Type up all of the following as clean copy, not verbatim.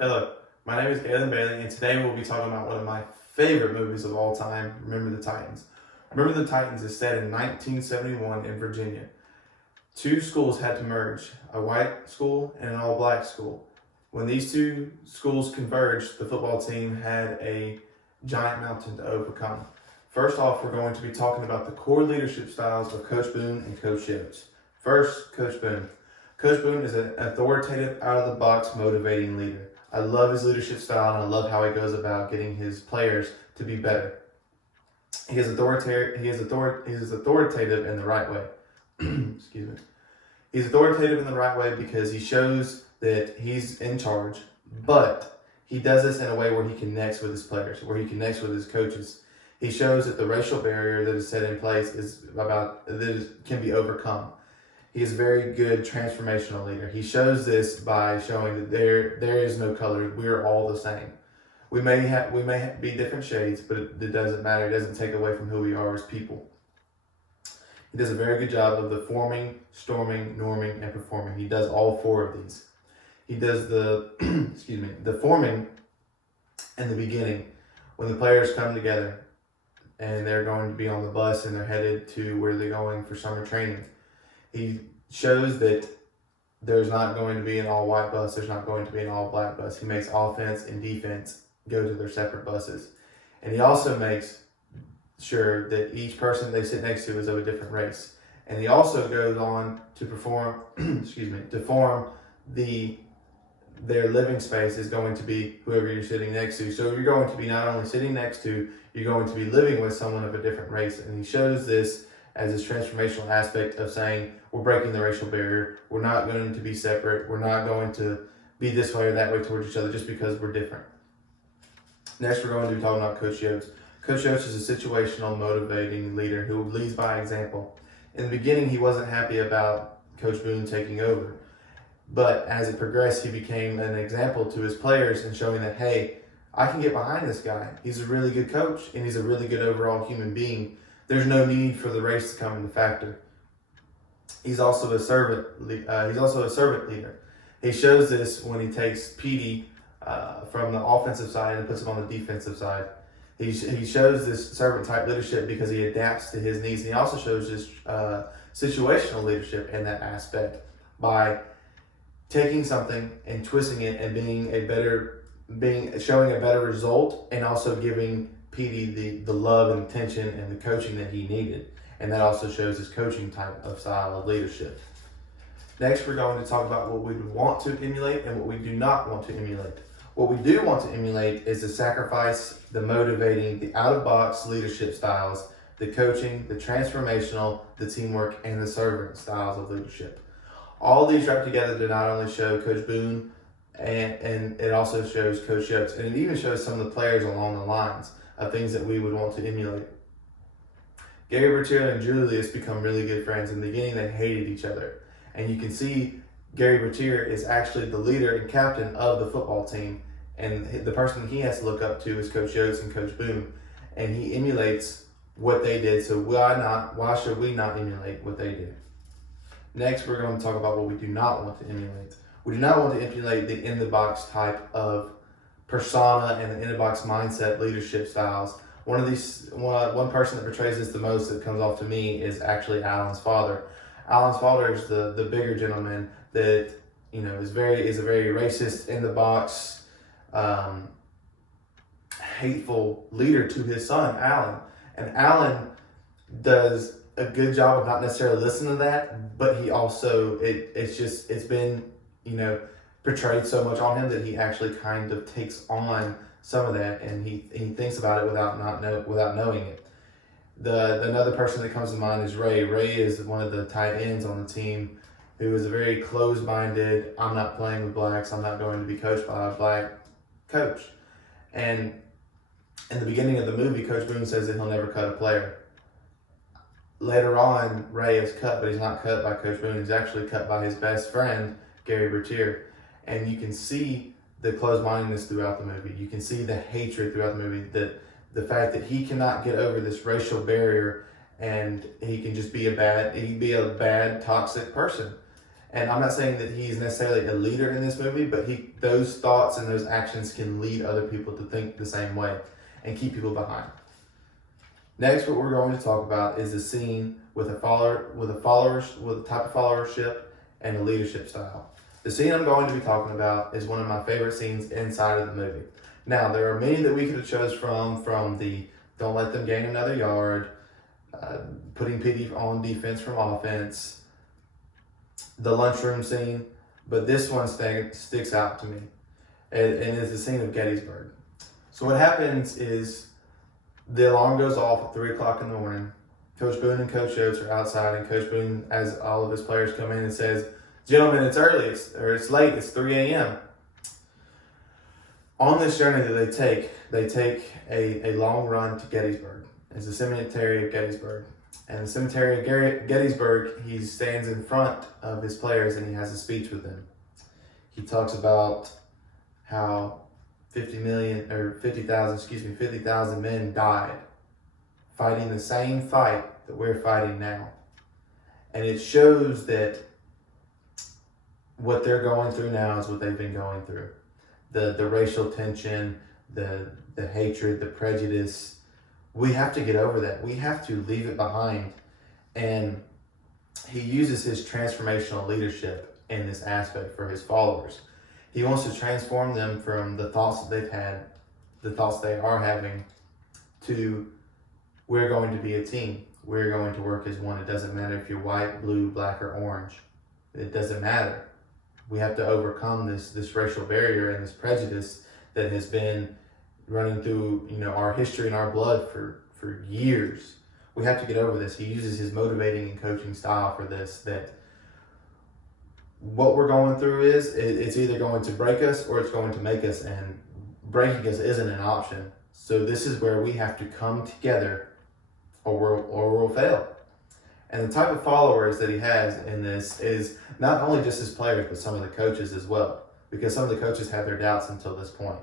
Hello, my name is Galen Bailey, and today we'll be talking about one of my favorite movies of all time, Remember the Titans. Remember the Titans is set in 1971 in Virginia. Two schools had to merge, a white school and an all-black school. When these two schools converged, the football team had a giant mountain to overcome. First off, we're going to be talking about the core leadership styles of Coach Boone and Coach Yost. First, Coach Boone. Coach Boone is an authoritative, out-of-the-box, motivating leader. I love his leadership style, and I love how he goes about getting his players to be better. He is authoritative in the right way. Excuse me. He's authoritative in the right way because he shows that he's in charge, but he does this in a way where he connects with his players, where he connects with his coaches. He shows that the racial barrier that is set in place can be overcome. He is a very good transformational leader. He shows this by showing that there is no color. We are all the same. We may be different shades, but it doesn't matter. It doesn't take away from who we are as people. He does a very good job of the forming, storming, norming, and performing. He does all four of these. He does the the forming in the beginning when the players come together and they're going to be on the bus and they're headed to where they're going for summer training. He shows that there's not going to be an all-white bus. There's not going to be an all-black bus. He makes offense and defense go to their separate buses. And he also makes sure that each person they sit next to is of a different race. And he also goes on to form their living space is going to be whoever you're sitting next to. So you're going to be not only sitting next to, you're going to be living with someone of a different race. And he shows this as this transformational aspect of saying, we're breaking the racial barrier. We're not going to be separate. We're not going to be this way or that way towards each other just because we're different. Next, we're going to be talking about Coach Yost. Coach Yost is a situational, motivating leader who leads by example. In the beginning, he wasn't happy about Coach Boone taking over. But as it progressed, he became an example to his players and showing that, hey, I can get behind this guy. He's a really good coach, and he's a really good overall human being. There's no need for the race to come into factor. He's also a servant leader. He shows this when he takes Petey from the offensive side and puts him on the defensive side. He shows this servant type leadership because he adapts to his needs. And he also shows this situational leadership in that aspect by taking something and twisting it and showing a better result, and also giving Petey the love and attention and the coaching that he needed. And that also shows his coaching type of style of leadership. Next, we're going to talk about what we want to emulate and what we do not want to emulate. What we do want to emulate is the sacrifice, the motivating, the out-of-box leadership styles, the coaching, the transformational, the teamwork, and the servant styles of leadership. All these wrapped together to not only show Coach Boone, and it also shows Coach Yost, and it even shows some of the players along the lines of things that we would want to emulate. Gary Bertier and Julius become really good friends. In the beginning, they hated each other. And you can see Gary Bertier is actually the leader and captain of the football team. And the person he has to look up to is Coach Yost and Coach Boone. And he emulates what they did. So why should we not emulate what they did? Next, we're going to talk about what we do not want to emulate. We do not want to emulate the in-the-box type of persona and the in-the-box mindset leadership styles. One person that portrays this the most that comes off to me is actually Alan's father. Alan's father is the bigger gentleman that is a very racist, in the box, hateful leader to his son Alan. And Alan does a good job of not necessarily listening to that, but he also it's been portrayed so much on him that he actually kind of takes on some of that, and he thinks about it without knowing it. Another person that comes to mind is Ray. Ray is one of the tight ends on the team who is a very closed-minded, I'm not playing with blacks, I'm not going to be coached by a black coach. And in the beginning of the movie, Coach Boone says that he'll never cut a player. Later on, Ray is cut, but he's not cut by Coach Boone. He's actually cut by his best friend, Gary Bertier. And you can see the closed-mindedness throughout the movie. You can see the hatred throughout the movie, the fact that he cannot get over this racial barrier, and he can just be a bad, toxic person. And I'm not saying that he's necessarily a leader in this movie, but those thoughts and those actions can lead other people to think the same way and keep people behind. Next, what we're going to talk about is the scene with a type of followership and a leadership style. The scene I'm going to be talking about is one of my favorite scenes inside of the movie. Now, there are many that we could have chose from the don't let them gain another yard, putting PD on defense from offense, the lunchroom scene, but this one sticks out to me, and it's the scene of Gettysburg. So what happens is the alarm goes off at 3 o'clock in the morning. Coach Boone and Coach Oates are outside, and Coach Boone, as all of his players come in, and says, "Gentlemen, it's early, it's late, it's 3 a.m." On this journey that they take a long run to Gettysburg. It's the cemetery of Gettysburg. And the cemetery of Gettysburg, he stands in front of his players and he has a speech with them. He talks about how 50,000 men died fighting the same fight that we're fighting now. And it shows that what they're going through now is what they've been going through. The racial tension, the hatred, the prejudice. We have to get over that. We have to leave it behind. And he uses his transformational leadership in this aspect for his followers. He wants to transform them from the thoughts that they've had, the thoughts they are having, to we're going to be a team. We're going to work as one. It doesn't matter if you're white, blue, black, or orange. It doesn't matter. We have to overcome this racial barrier and this prejudice that has been running through our history and our blood for years. We have to get over this. He uses his motivating and coaching style for this, that what we're going through it's either going to break us or it's going to make us, and breaking us isn't an option. So this is where we have to come together or we'll fail. And the type of followers that he has in this is not only just his players, but some of the coaches as well, because some of the coaches had their doubts until this point.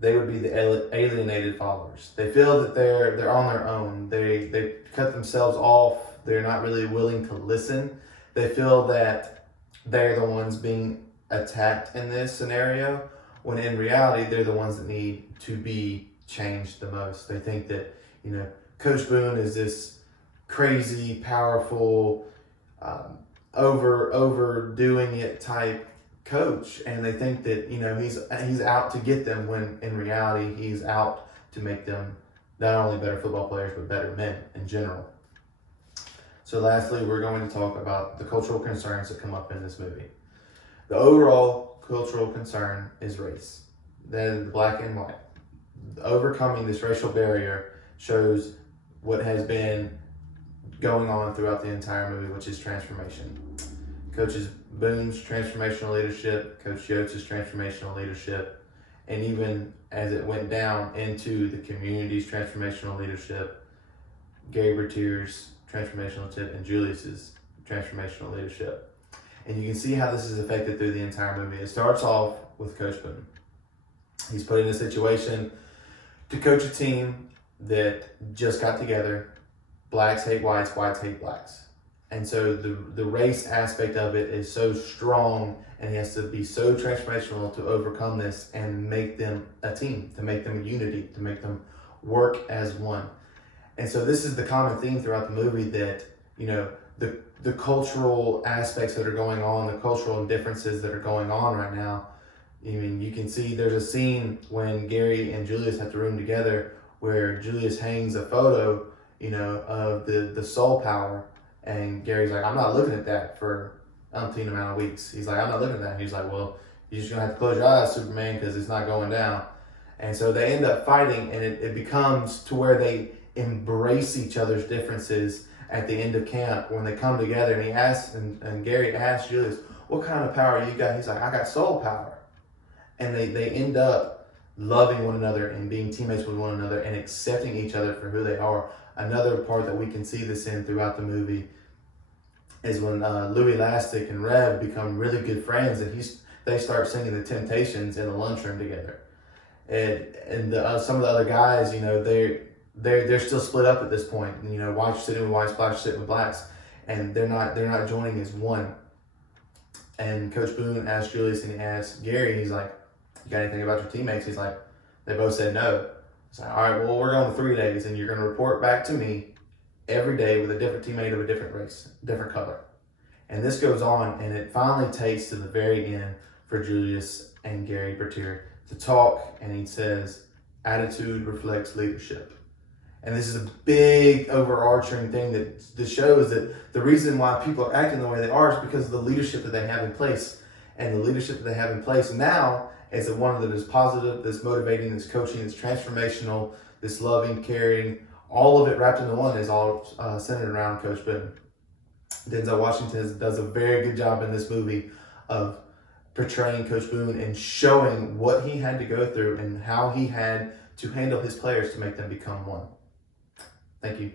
They would be the alienated followers. They feel that they're on their own. They cut themselves off. They're not really willing to listen. They feel that they're the ones being attacked in this scenario, when in reality, they're the ones that need to be changed the most. They think that, Coach Boone is this crazy, powerful, overdoing it type coach, and they think that he's out to get them, when in reality he's out to make them not only better football players but better men in general. So lastly, we're going to talk about the cultural concerns that come up in this movie. The overall cultural concern is race. That is black and white. Overcoming this racial barrier shows what has been going on throughout the entire movie, which is transformation. Coach Boone's transformational leadership, Coach Oates' transformational leadership, and even as it went down into the community's transformational leadership, Gary Bertier's transformational leadership and Julius's transformational leadership. And you can see how this is affected through the entire movie. It starts off with Coach Boone. He's put in a situation to coach a team that just got together. Blacks hate whites, whites hate blacks. And so the race aspect of it is so strong, and he has to be so transformational to overcome this and make them a team, to make them a unity, to make them work as one. And so this is the common theme throughout the movie, that, the cultural aspects that are going on, the cultural differences that are going on right now. You can see there's a scene when Gary and Julius have to room together where Julius hangs a photo, of the soul power. And Gary's like, I'm not looking at that for umpteen amount of weeks. He's like, I'm not looking at that. And he's like, well, you're just going to have to close your eyes, Superman, because it's not going down. And so they end up fighting, and it becomes to where they embrace each other's differences at the end of camp when they come together. And he asks, and Gary asks Julius, what kind of power you got? He's like, I got soul power. And they end up loving one another and being teammates with one another and accepting each other for who they are. Another part that we can see this in throughout the movie is when Louis Lastic and Rev become really good friends, and they start singing the Temptations in the lunchroom together. And some of the other guys, they're still split up at this point. Whites are sitting with whites, blacks are sitting with blacks, and they're not joining as one. And Coach Boone asked Julius and he asked Gary, he's like, you got anything about your teammates? He's like, they both said no. He's like, all right, well, we're going 3 days and you're going to report back to me every day with a different teammate of a different race, different color. And this goes on, and it finally takes to the very end for Julius and Gary Bertier to talk, and he says, attitude reflects leadership. And this is a big overarching thing that shows that the reason why people are acting the way they are is because of the leadership that they have in place. And the leadership that they have in place now is the one that is positive, that's motivating, that's coaching, that's transformational, that's loving, caring. All of it wrapped into one is all centered around Coach Boone. Denzel Washington does a very good job in this movie of portraying Coach Boone and showing what he had to go through and how he had to handle his players to make them become one. Thank you.